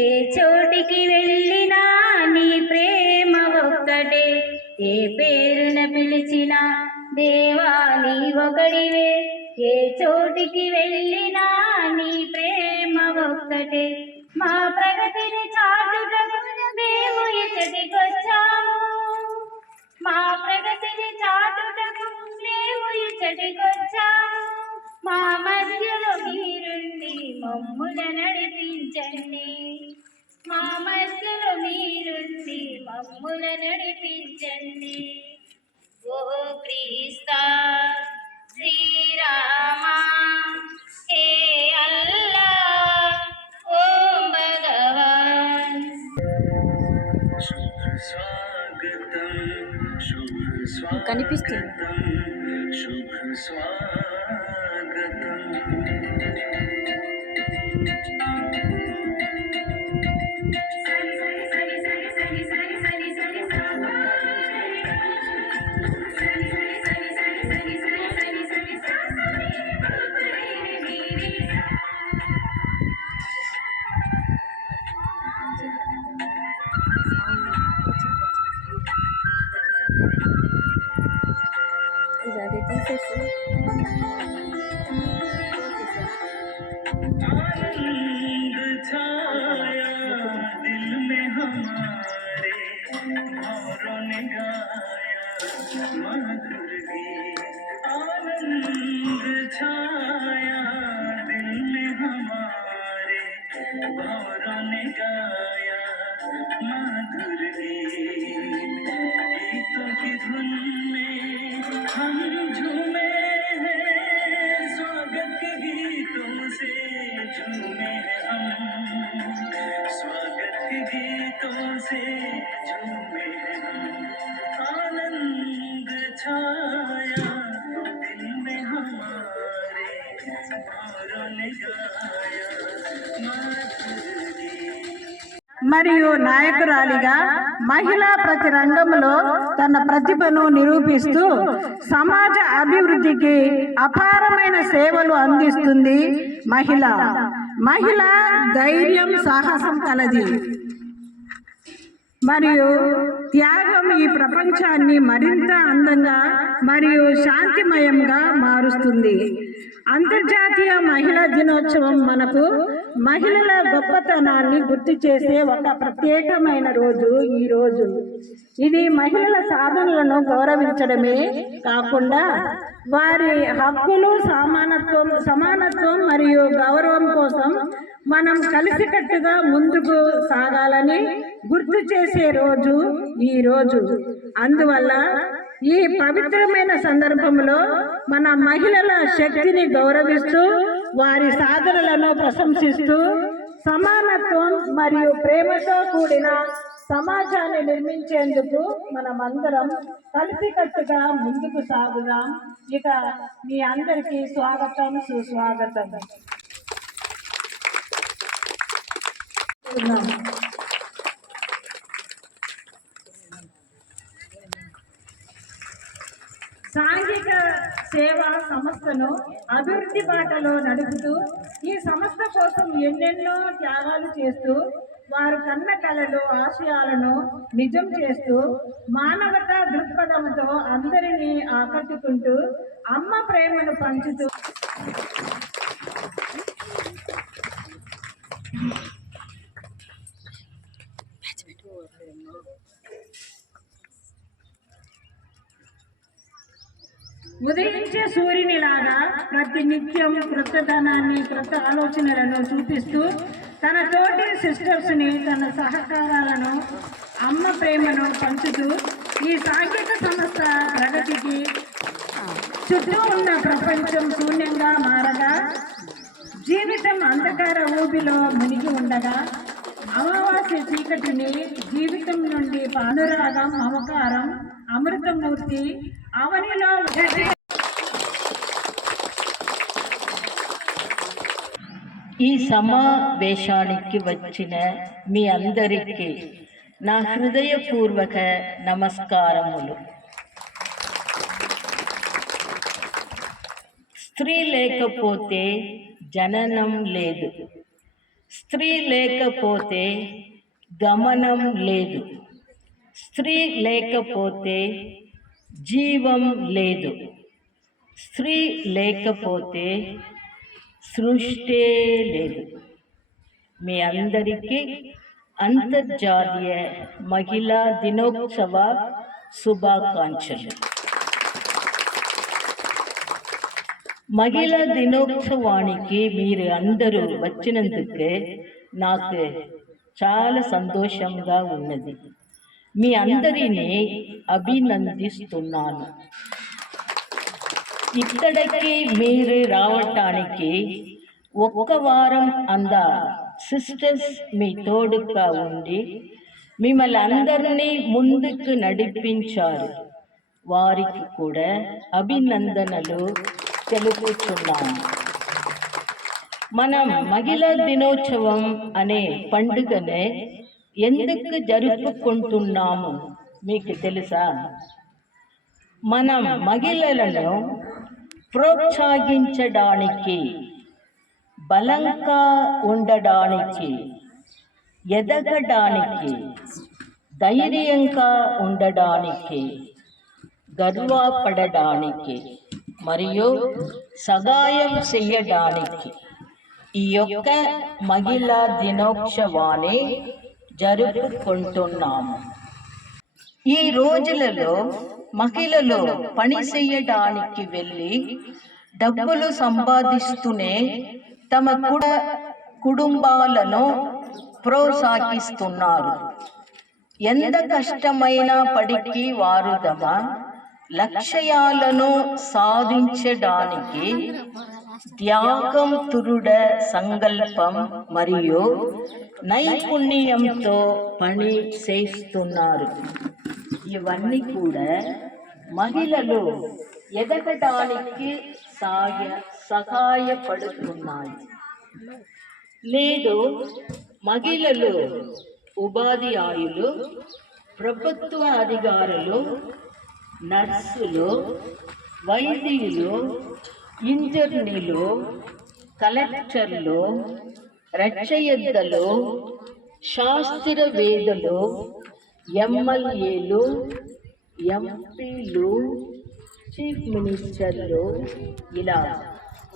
ఏ చోటికి వెళ్ళినా నీ ప్రేమ ఒక్కటే, ఏ పేరున పిలిచినా దేవా నీ ఒకడివే. ఏ చోటికి వెళ్ళినా నీ ప్రేమ ఒక్కటే, మా ప్రగతిని చాటుటకు మేము ఇచ్చటికొచ్చాము. మా ప్రగతిని చాటుటకు మేము ఇచ్చటికొచ్చాము. మా మధ్యలో మీరుండి మమ్ముల నడిపించండి. మా మధ్యలో మీరుండి మమ్ముల నడిపించండి. ఓ క్రీస్తా శ్రీరామా హే అల్లా ఓం భగవాన్. కనిపిస్తుంది. అది తీసేసి हम झूमे हैं, स्वागत के गीतों से झूमे हैं हम, स्वागत के गीतों से झूमे हैं हम। आनंद छाया दिल में हमारे, भौरों ने गाया मधुर गीत। మరియు నాయకురాలిగా మహిళా ప్రతి రంగంలో తన ప్రతిభను నిరూపిస్తూ సమాజ అభివృద్ధికి అపారమైన సేవలు అందిస్తుంది. మహిళ ధైర్యం సాహసం కలది మరియు త్యాగం ఈ ప్రపంచాన్ని మరింత అందంగా మరియు శాంతిమయంగా మారుస్తుంది. అంతర్జాతీయ మహిళా దినోత్సవం మనకు మహిళల గొప్పతనాన్ని గుర్తు చేసే ఒక ప్రత్యేకమైన రోజు. ఈ రోజు ఇది మహిళల సాధనలను గౌరవించడమే కాకుండా వారి హక్కులు, సమానత్వం మరియు గౌరవం కోసం మనం కలిసికట్టుగా ముందుకు సాగాలని గుర్తు చేసే రోజు ఈ రోజు. అందువల్ల ఈ పవిత్రమైన సందర్భంలో మన మహిళల శక్తిని గౌరవిస్తూ వారి సాధనలను ప్రశంసిస్తూ సమానత్వం మరియు ప్రేమతో కూడిన సమాజాన్ని నిర్మించేందుకు మనమందరం కలిసికట్టుగా ముందుకు సాగుదాం. ఇక మీ అందరికీ స్వాగతం, సుస్వాగతం. సాంఘిక సేవా సంస్థను అభివృద్ధి బాటలో నడుపుతూ ఈ సంస్థ కోసం ఎన్నెన్నో త్యాగాలు చేస్తూ వారు కన్న కలలు, ఆశయాలను నిజం చేస్తూ మానవతా దృక్పథంతో అందరినీ ఆకట్టుకుంటూ అమ్మ ప్రేమను పంచుతూ ఉదయించే సూర్యునిలాగా ప్రతి నిత్యం కృతధనాన్ని, కృత ఆలోచనలను చూపిస్తూ తన తోటి సిస్టర్స్ని, తన సహకారాలను, అమ్మ ప్రేమను పంచుతూ ఈ సాంఘిక సంస్థ ప్రగతికి చుట్టూ ఉన్న ప్రపంచం శూన్యంగా మారగా, జీవితం అంధకార ఊబిలో మునిగి ఉండగా, అమావాస్య చీకటిని జీవితం నుండి అనురాగం, మమకారం, అమృతమూర్తి అవనిలో ఈ సమావేశానికి వచ్చిన మీ అందరికీ నా హృదయపూర్వక నమస్కారములు. స్త్రీ లేకపోతే జననం లేదు, స్త్రీ లేకపోతే గమనం లేదు, స్త్రీ లేకపోతే జీవం లేదు, స్త్రీ లేకపోతే సృష్టే లేదు. మీ అందరికీ అంతర్జాతీయ మహిళా దినోత్సవ శుభాకాంక్షలు. మహిళా దినోత్సవానికి మీరు అందరూ వచ్చినందుకే నాకు చాలా సంతోషంగా ఉన్నది. మీ అందరినీ అభినందిస్తున్నాను. ఇక్కడికి మీరు రావటానికి ఒక్క వారం సిస్టర్స్ మీ తోడుగా ఉండి మిమ్మల్ని అందరినీ ముందుకు నడిపించారు. వారికి కూడా అభినందనలు తెలుపుతున్నాను. మనం మహిళా దినోత్సవం అనే పండుగనే ఎందుకు జరుపుకుంటున్నాము మీకు తెలుసా? మనం మహిళలను ప్రోత్సహించడానికి, బలంగా ఉండడానికి, ఎదగడానికి, ధైర్యంగా ఉండడానికి, గర్వపడడానికి మరియు సహాయం చేయడానికి ఈ యొక్క మహిళా దినోత్సవాన్ని జరుపుకుంటున్నాము. ఈ రోజులలో మహిళలు పని చేయడానికి వెళ్ళి డబ్బులు సంపాదిస్తూనే తమ కుటుంబాలను ప్రోత్సహిస్తున్నారు. ఎంత కష్టమైనప్పటికీ వారు తమ లక్ష్యాలను సాధించడానికి త్యాగం, దృఢ సంకల్పం మరియు నైపుణ్యంతో పని చేస్తున్నారు. ఇవన్నీ కూడా మహిళలు ఎదగడానికి సహాయపడుతున్నాయి. నేడు మహిళలు ఉపాధ్యాయులు, ప్రభుత్వ అధికారులు, నర్సులు, వైద్యులు, ఇంజనీర్లు, కలెక్టర్లు, రచయితలు, శాస్త్రవేత్తలు, ఎమ్మెల్యేలు, ఎంపీలు, చీఫ్ మినిస్టర్లు, ఇలా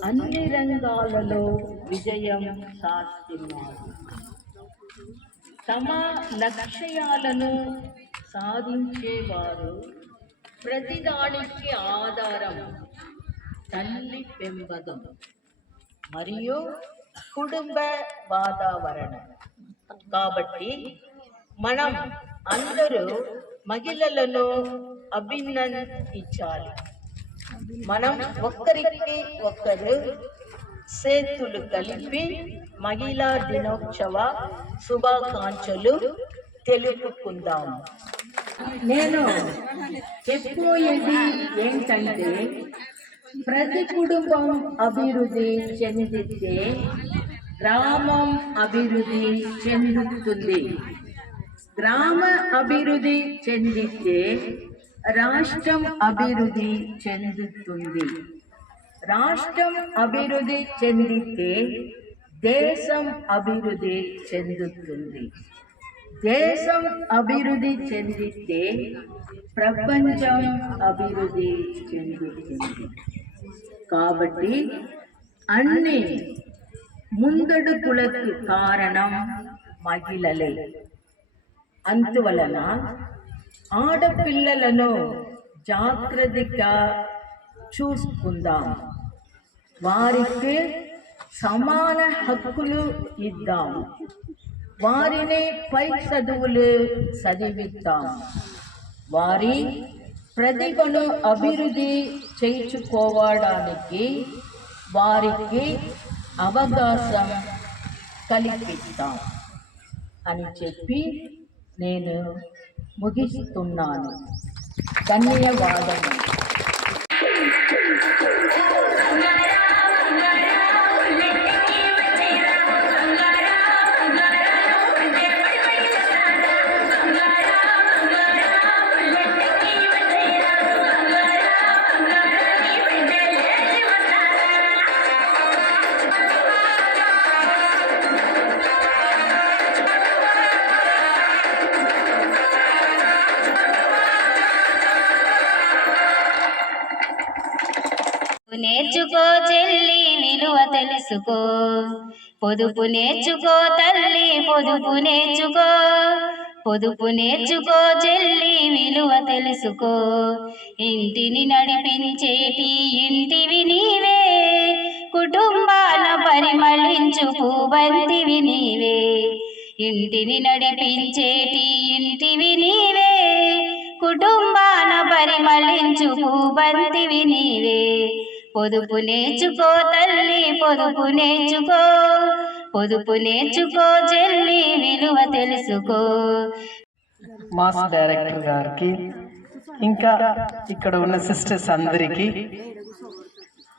అన్ని రంగాలలో విజయం సాధిస్తున్నారు. తమ లక్ష్యాలను సాధించేవారు ప్రతిదానికి ఆధారం తల్లి పెంపకం మరియు కుటుంబ వాతావరణం. కాబట్టి మనం అందరూ మహిళలను అభినందించాలి. మనం ఒకరికి ఒకరు చేతులు కలిపి మహిళా దినోత్సవ శుభాకాంక్షలు తెలుపుకుందాం. నేను చెప్పేది ఏంటంటే, ప్రతి కుటుంబం అభివృద్ధి చెందితే గ్రామం అభివృద్ధి చెందుతుంది. గ్రామ అభివృద్ధి చెందితే రాష్ట్రం అభివృద్ధి చెందుతుంది. రాష్ట్రం అభివృద్ధి చెందితే దేశం అభివృద్ధి చెందుతుంది. దేశం అభివృద్ధి చెందితే ప్రపంచం అభివృద్ధి చెందుతుంది. కాబట్టి అన్ని ముందడుగులకు కారణం మహిళలే. అందువలన ఆడపిల్లలను జాగ్రత్తగా చూసుకుందాం. వారికి సమాన హక్కులు ఇద్దాం. వారిని పై చదువులు చదివిద్దాం. వారి ప్రతిభను అభివృద్ధి చేయించుకోవడానికి వారికి అవకాశం కల్పిస్తాం అని చెప్పి నేను ముగిస్తున్నాను. ధన్యవాదాలు. నేర్చుకో చెల్లి విలువ తెలుసుకో, పొదుపు నేర్చుకో తల్లి పొదుపు నేర్చుకో, పొదుపు నేర్చుకో చెల్లి విలువ తెలుసుకో. ఇంటిని నడిపించేటి ఇంటివి నీవే, కుటుంబాల పరిమళించు పూబంతివి నీవే. ఇంటిని నడిపించేటి ఇంటివి నీవే, కుటుంబాల పరిమళించు పూబంతివి నీవే. పొదుపు నేర్చుకో తల్లి పొదుపు నేర్చుకో, పొదుపు నేర్చుకో చెల్లి విలువ తెలుసుకో. మాస్ డైరెక్టర్ గారికి, ఇంకా ఇక్కడ ఉన్న సిస్టర్స్ అందరికీ,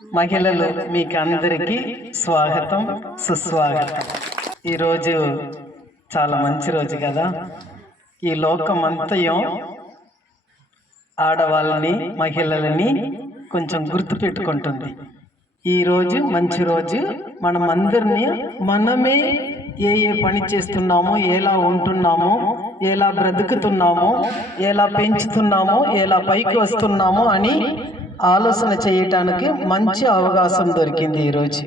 మహిళలు మీకు అందరికీ స్వాగతం సుస్వాగతం. ఈరోజు చాలా మంచి రోజు కదా. ఈ లోకం అంతయం ఆడవాళ్ళని మహిళలని కొంచెం గుర్తుపెట్టుకుంటుంది. ఈరోజు మంచి రోజు. మనం అందరినీ మనమే ఏ పని చేస్తున్నామో, ఎలా ఉంటున్నామో, ఎలా బ్రతుకుతున్నామో, ఎలా పెంచుతున్నామో, ఎలా పైకి వస్తున్నామో అని ఆలోచన చేయటానికి మంచి అవకాశం దొరికింది ఈరోజు.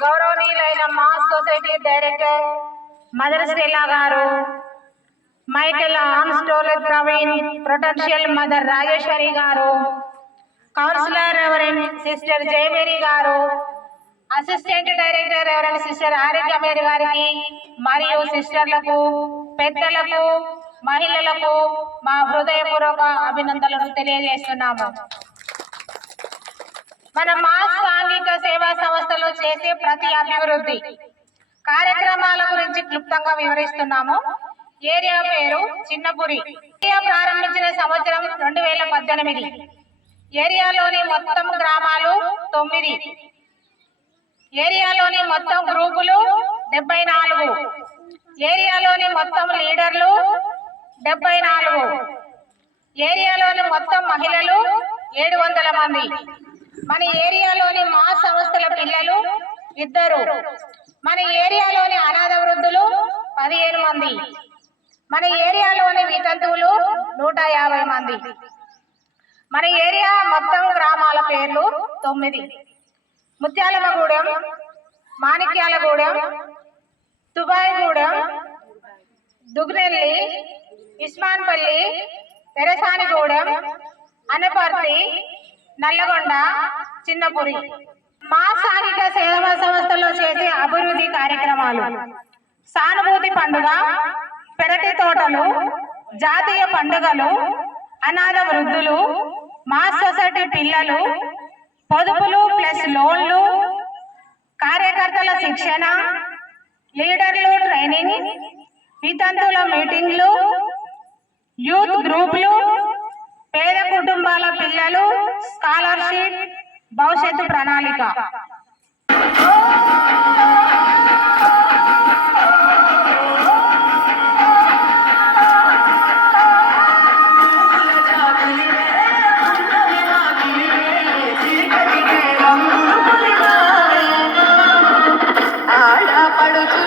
గౌరవనీయులైన mass society director mother Stella garu, Michael Armstrong Praveen, provincial mother Rajeswari garu, counsellor reverend sister Jayamary garu, assistant director reverend sister Arikamary గారికి మరియు సిస్టర్లకు, పెద్దలకు, మహిళలకు మా హృదయపూర్వక అభినందనలు తెలియజేస్తున్నాము. మన మాస్ సాంఘిక సేవా సంస్థలో చేసే ప్రతి అభివృద్ధి కార్యక్రమాల గురించి క్లుప్తంగా వివరిస్తున్నాము. ఏరియా పేరు చిన్నపురి. ఏరియా ప్రారంభించిన సంవత్సరం 2018. ఏరియాలోని మొత్తం గ్రామాలు 9. ఏరియాలోని మొత్తం గ్రూపులు 74. ఏరియాలోని మొత్తం లీడర్లు 74. ఏరియాలోని మొత్తం మహిళలు 700 మంది. మన ఏరియాలోని మా సంస్థల పిల్లలు 2. మన ఏరియాలోని అనాథ వృద్ధులు 15 మంది. మన ఏరియాలోని వితంతువులు 150 మంది. మన ఏరియా మొత్తం గ్రామాల పేర్లు 9. ముత్యాలమగూడెం, మాణిక్యాలగూడెం, తుబాయిగూడెం, దుగ్నెల్లి, ఇస్మాన్పల్లి, తెరసానిగూడెం, అనపర్తి, నల్లగొండ, చిన్నపురి. మా సాంఘిక సేవా సంస్థలో చేసే అభివృద్ధి కార్యక్రమాలు: సానుభూతి పండుగ, పెరటి తోటలు, జాతీయ పండుగలు, అనాథ వృద్ధులు, మాస్ సొసైటీ పిల్లలు, పొదుపులు ప్లస్ లోన్లు, కార్యకర్తల శిక్షణ, లీడర్లు ట్రైనింగ్, వితంతుల మీటింగ్లు, యూత్ గ్రూపులు, పేద కుటుంబాల పిల్లలు, స్కాలర్షిప్, భవిష్యత్తు ప్రణాళిక. ఆడపడుచు